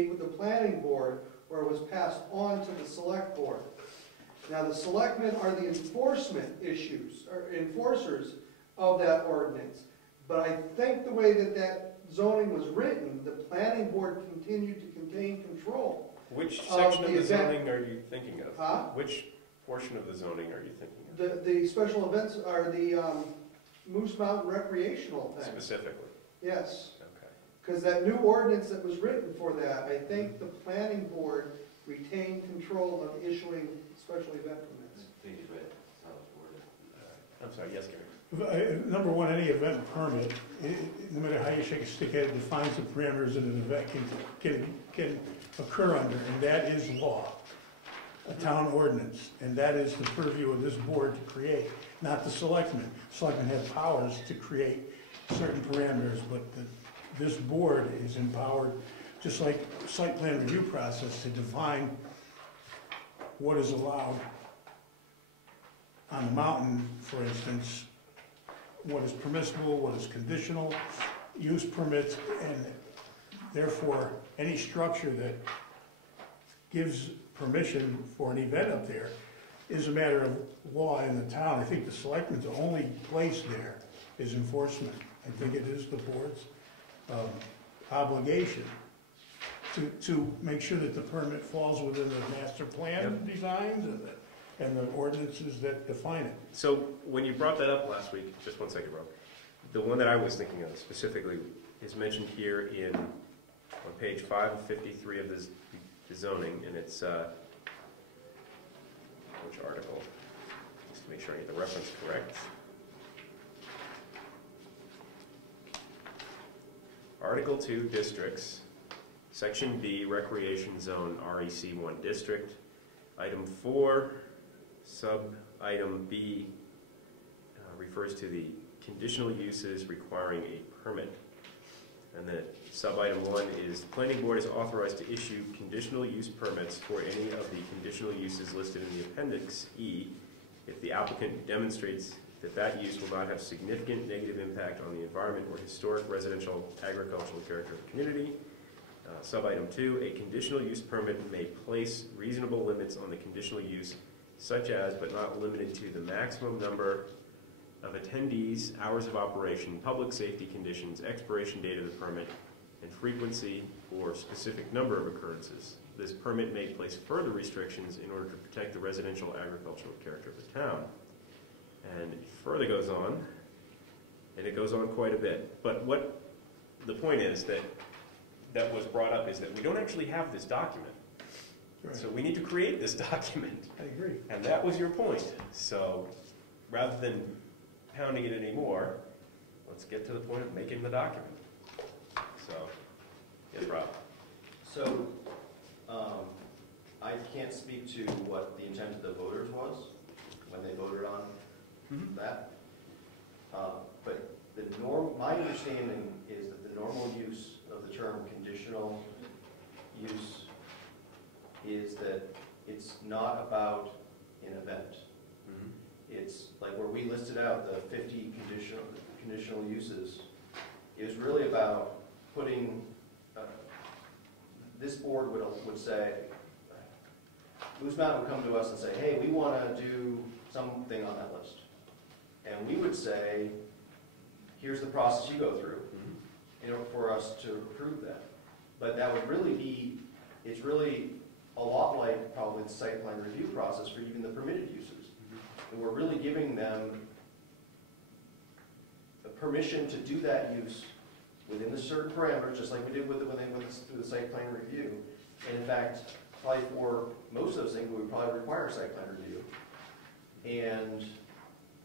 stayed with the planning board, where it was passed on to the select board. Now, the selectmen are the enforcement issues, or enforcers of that ordinance. But I think the way that that zoning was written, the planning board continued to contain control. Which section of the zoning are you thinking of? Huh? Which portion of the zoning are you thinking of? The special events are the Moose Mountain recreational thing. Specifically? Yes. Okay. Because that new ordinance that was written for that, I think the planning board retained control of issuing special event permits. I think it's right. That's how it's worded. I'm sorry, yes, Gary. Number one, any event permit, no matter how you shake a stick at it, defines the parameters that an event can occur under, and that is law, a town ordinance, and that is the purview of this board to create, not the selectmen. Selectmen have powers to create certain parameters, but this board is empowered, just like site plan review process, to define what is allowed on the mountain, for instance, what is permissible, what is conditional use permits, and therefore any structure that gives permission for an event up there is a matter of law in the town. I think the selectmen's only place there is enforcement. I think it is the board's obligation to make sure that the permit falls within the master plan designs and the ordinances that define it. So when you brought that up last week, just one second, Rob, the one that I was thinking of specifically is mentioned here on page 553 of the zoning, and it's, which article? Just to make sure I get the reference correct. Article 2, Districts, Section B, Recreation Zone, REC1 District. Item 4, sub-item B, refers to the conditional uses requiring a permit. And then sub-item 1 is, the planning board is authorized to issue conditional use permits for any of the conditional uses listed in the appendix E if the applicant demonstrates that that use will not have significant negative impact on the environment or historic residential agricultural character of the community. Sub-item 2, a conditional use permit may place reasonable limits on the conditional use, such as, but not limited to, the maximum number of attendees, hours of operation, public safety conditions, expiration date of the permit, and frequency or specific number of occurrences. This permit may place further restrictions in order to protect the residential agricultural character of the town. And it further goes on, and it goes on quite a bit. But what the point is that was brought up is that we don't actually have this document. Right. So we need to create this document. I agree. And that was your point. So rather than pounding it anymore, let's get to the point of making the document. So, yes, Rob. So, I can't speak to what the intent of the voters was when they voted on that. But my understanding is that the normal use of the term conditional use is that it's not about an event. It's like where we listed out the 50 conditional uses. It was really about putting, this board would say, Moose Mountain would come to us and say, hey, we want to do something on that list. And we would say, here's the process you go through in order for us to approve that. But that would really be, it's really a lot like probably the site plan review process for even the permitted uses. And we're really giving them a permission to do that use within the certain parameters, just like we did with it when they went through the site plan review. And in fact, probably for most of those things, we would probably require a site plan review. And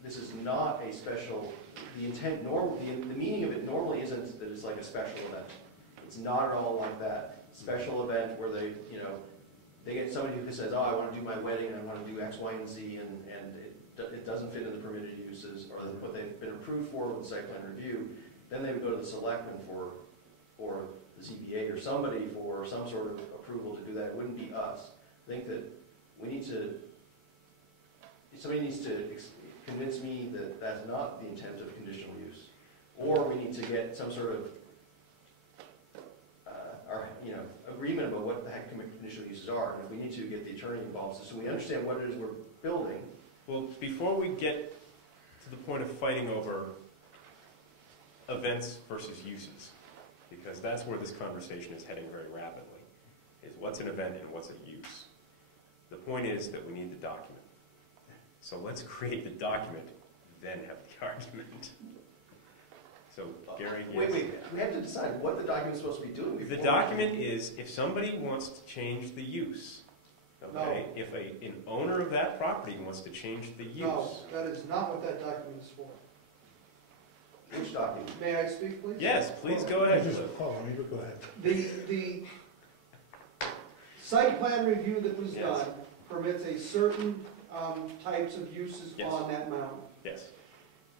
this is not a special, the intent, the meaning of it normally isn't that it's like a special event. It's not at all like that. Special event where they, they get somebody who says, oh, I want to do my wedding and I want to do X, Y, and Z, and it doesn't fit in the permitted uses or what they've been approved for with the site plan review. Then they would go to the selectmen or the ZBA or somebody for some sort of approval to do that. It wouldn't be us. I think that we need to, somebody needs to convince me that that's not the intent of conditional use. Or we need to get some sort of our, agreement about what the heck conditional uses are, and if we need to get the attorney involved, so we understand what it is we're building. Well, before we get to the point of fighting over events versus uses, because that's where this conversation is heading very rapidly, is what's an event and what's a use. The point is that we need the document. So let's create the document, then have the argument. So, Gary, yes. Wait, we have to decide what the document's supposed to be doing before. The document is, if somebody wants to change the use, okay? If an owner of that property wants to change the use. No, that is not what that document is for. Which document? May I speak, please? Yes, please go ahead. Go ahead. The site plan review that was Yes. done permits a certain types of uses Yes. on that mountain. Yes.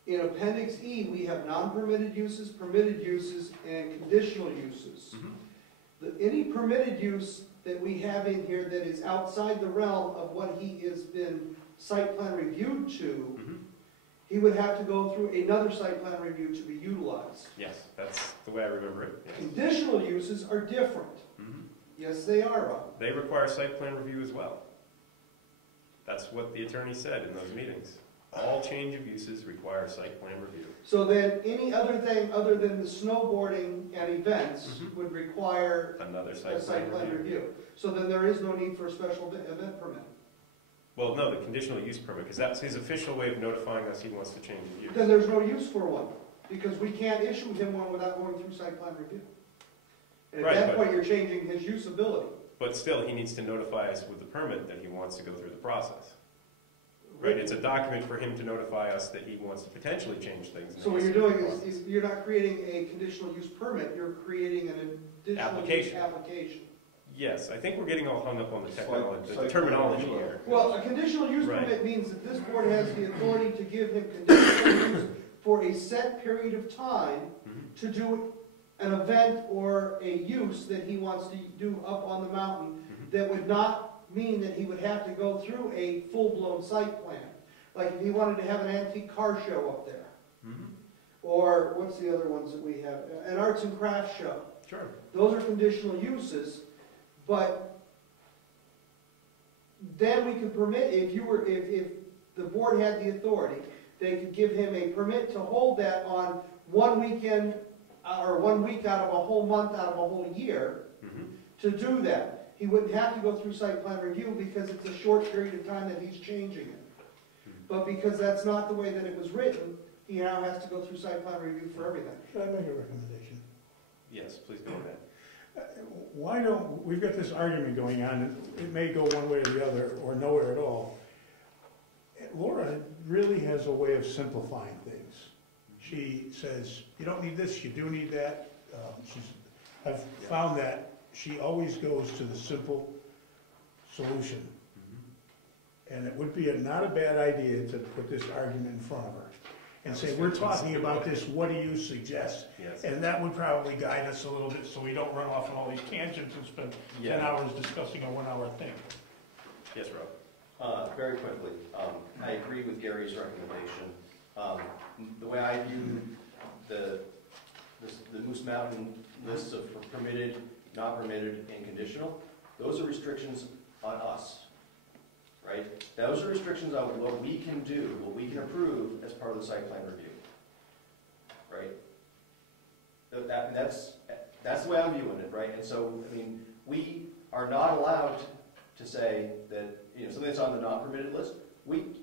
In Appendix E, we have non-permitted uses, permitted uses, and conditional uses. Any permitted use that we have in here that is outside the realm of what he has been site plan reviewed to, he would have to go through another site plan review to be utilized. Yes, that's the way I remember it. Yes. Conditional uses are different. Yes, they are, Rob. They require site plan review as well. That's what the attorney said in those meetings. All change of uses require site plan review. So then any other thing other than the snowboarding and events would require Another a site site plan review. So then there is no need for a special event permit. Well, no, the conditional use permit, because that's his official way of notifying us he wants to change the use. Then there's no use for one, because we can't issue him one without going through site plan review. And Right, at that but- point, you're changing his usability. But still, he needs to notify us with the permit that he wants to go through the process. Right, it's a document for him to notify us that he wants to potentially change things. So what you're doing is you're not creating a conditional use permit, you're creating an additional use application. Yes, I think we're getting all hung up on the technology, the terminology here. Well, a conditional use Right. permit means that this board has the authority to give him conditional use for a set period of time to do an event or a use that he wants to do up on the mountain that would not mean that he would have to go through a full-blown site plan. Like if he wanted to have an antique car show up there. Or what's the other ones that we have? An arts and crafts show. Sure. Those are conditional uses, but then we could permit, if the board had the authority, they could give him a permit to hold that on one weekend, or 1 week out of a whole month, out of a whole year, to do that. He wouldn't have to go through site plan review because it's a short period of time that he's changing it. But because that's not the way that it was written, he now has to go through site plan review for everything. Should I make a recommendation? Yes, please go ahead. Why don't, we've got this argument going on, and it may go one way or the other, or nowhere at all. Laura really has a way of simplifying things. She says, you don't need this, you do need that. I've found that she always goes to the simple solution. And it would be not a bad idea to put this argument in front of her and say, we're talking about this, what do you suggest? Yes. And that would probably guide us a little bit so we don't run off on all these tangents and spend 10 hours discussing a 1 hour thing. Yes, Rob. Very quickly, I agree with Gary's recommendation. The way I view the Moose Mountain lists of permitted, not permitted, and conditional, those are restrictions on us, right? Those are restrictions on what we can do, what we can approve as part of the site plan review, right? That's the way I'm viewing it, right? And so, I mean, we are not allowed to say that, something that's on the not permitted list,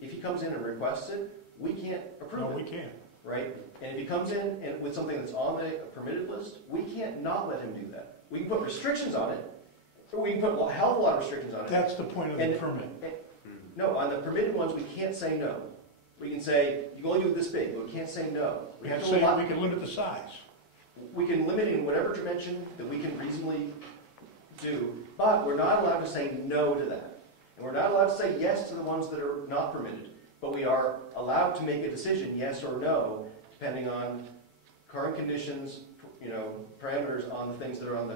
if he comes in and requests it, we can't approve it. No, we can't. Right? And if he comes in and with something that's on the permitted list, we can't not let him do that. We can put restrictions on it, or we can put a hell of a lot of restrictions on it. That's the point of the permit. No, on the permitted ones, we can't say no. We can say, you can only do it this big, but we can't say no. We can say we can limit the size. We can limit it in whatever dimension that we can reasonably do, but we're not allowed to say no to that. And we're not allowed to say yes to the ones that are not permitted. But we are allowed to make a decision, yes or no, depending on current conditions, parameters on the things that are on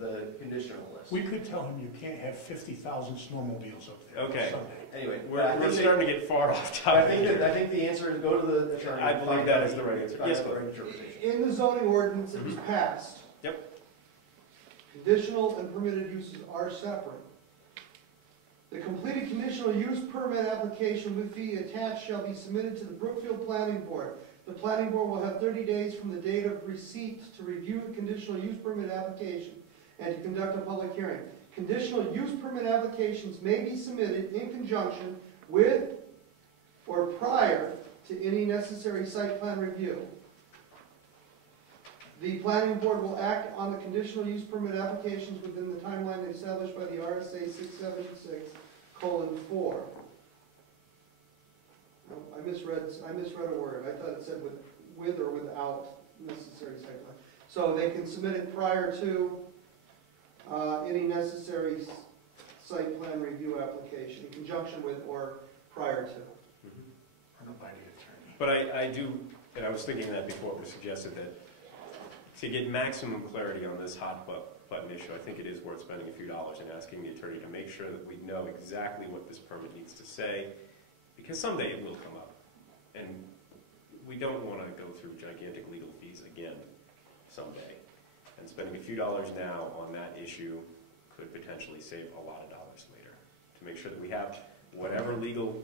the conditional list. We could tell him you can't have 50,000 snowmobiles up there Okay. Sunday. Anyway, We're starting to get far off topic. I think the answer is go to the attorney. I believe that is the right answer. Yes, Yes, the right interpretation. In the zoning ordinance that was passed. Yep. Conditional and permitted uses are separate. The completed conditional use permit application with fee attached shall be submitted to the Brookfield Planning Board. The planning board will have 30 days from the date of receipt to review the conditional use permit application and to conduct a public hearing. Conditional use permit applications may be submitted in conjunction with or prior to any necessary site plan review. The planning board will act on the conditional use permit applications within the timeline established by the RSA 676:4. No, I misread a word. I thought it said with or without necessary site plan. So they can submit it prior to any necessary site plan review application, in conjunction with or prior to. But I do, and I was thinking that before it was suggested that to get maximum clarity on this hot button issue, I think it is worth spending a few dollars and asking the attorney to make sure that we know exactly what this permit needs to say, because someday it will come up. And we don't want to go through gigantic legal fees again someday. And spending a few dollars now on that issue could potentially save a lot of dollars later, to make sure that we have whatever legal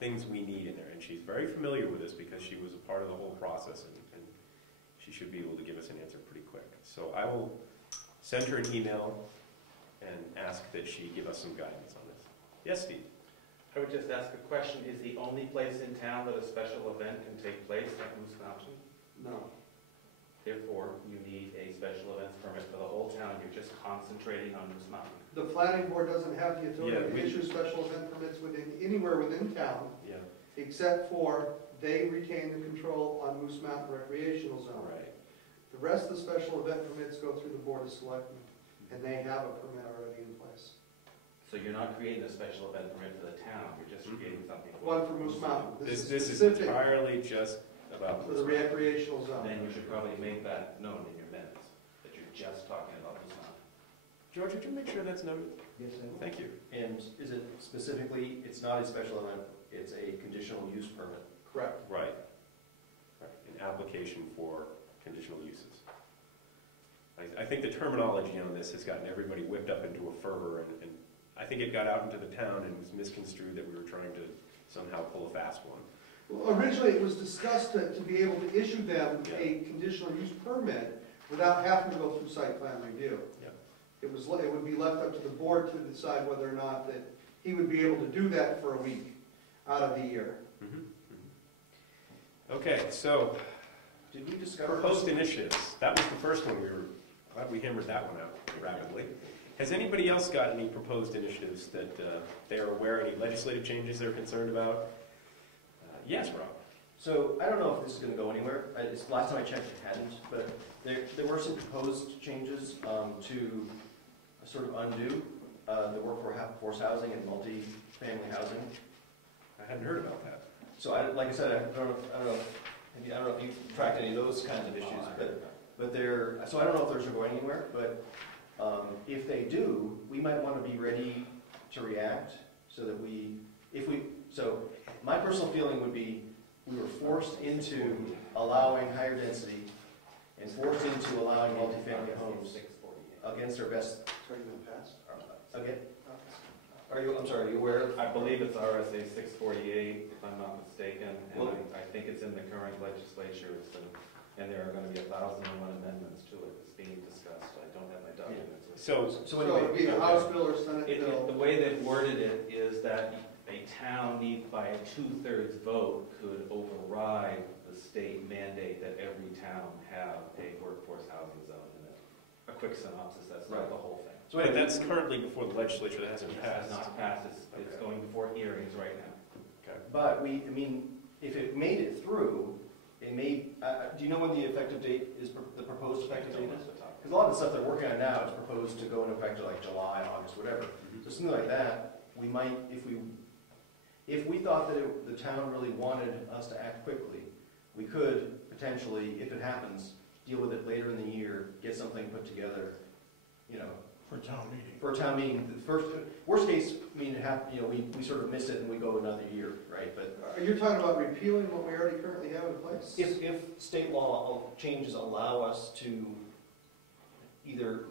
things we need in there. And she's very familiar with this because she was a part of the whole process, and she should be able to give us an answer pretty quick. So I will send her an email and ask that she give us some guidance on this. Yes, Steve? I would just ask a question. Is the only place in town that a special event can take place at Moose Mountain? No. Therefore, you need a special events permit for the whole town. You're just concentrating on Moose Mountain. The planning board doesn't have the authority Yeah, to issue special event permits anywhere within town, Yeah. except for they retain the control on Moose Mountain Recreational Zone. Right. The rest of the special event permits go through the Board of Selectmen, and they have a permit already in place. So you're not creating a special event permit for the town. You're just creating something for One for Moose Mountain. This is specific entirely just about for the recreational zone. Then you should probably make that known in your minutes, that you're just talking about Moose Mountain. George, would you make sure that's noted? Yes, I will. Thank you. And is it specifically, it's not a special event, it's a conditional use permit? Correct. Right. An application for conditional uses. I think the terminology on this has gotten everybody whipped up into a fervor, and I think it got out into the town and was misconstrued that we were trying to somehow pull a fast one. Well, originally, it was discussed to be able to issue them a conditional use permit without having to go through site plan review. Yeah. It would be left up to the board to decide whether or not that he would be able to do that for a week out of the year. Mm-hmm. Okay, so Did we discover? proposed initiatives. That was the first one. We were glad we hammered that one out rapidly. Has anybody else got any proposed initiatives that they are aware, any legislative changes they're concerned about? Yes, Rob. So I don't know if this is going to go anywhere. Last time I checked, it hadn't. But there were some proposed changes to sort of undo the workforce housing and multi-family housing. I hadn't heard about that. So like I said, I don't know if you've tracked any of those kinds of issues, but so I don't know if those are going anywhere. But if they do, we might want to be ready to react so that so my personal feeling would be we were forced into allowing higher density and forced into allowing multifamily homes against our best. Again, are you aware of? I believe it's RSA 648, if I'm not mistaken, and I think it's in the current legislatures, and there are going to be 1,001 amendments to it that's being discussed. I don't have my documents with me. So So it would be a House bill or Senate bill. The way they've worded it is that a town by a 2/3 vote could override the state mandate that every town have a workforce housing zone in it. A quick synopsis, that's not the whole thing. So wait, that's currently before the legislature. That hasn't It passed. has not passed, it's going before hearings right now. Okay. But if it made it through, it may. Do you know when the effective date is? The proposed effective date is? Because a lot of the stuff they're working on now is proposed to go into effect to like July, August, whatever. So something like that, we might, if we thought that the town really wanted us to act quickly, we could potentially, if it happens, deal with it later in the year, get something put together, For town meeting. for a town meeting. The worst case, we sort of miss it and we go another year, right? But Are you talking about repealing what we already currently have in place? if state law changes allow us to either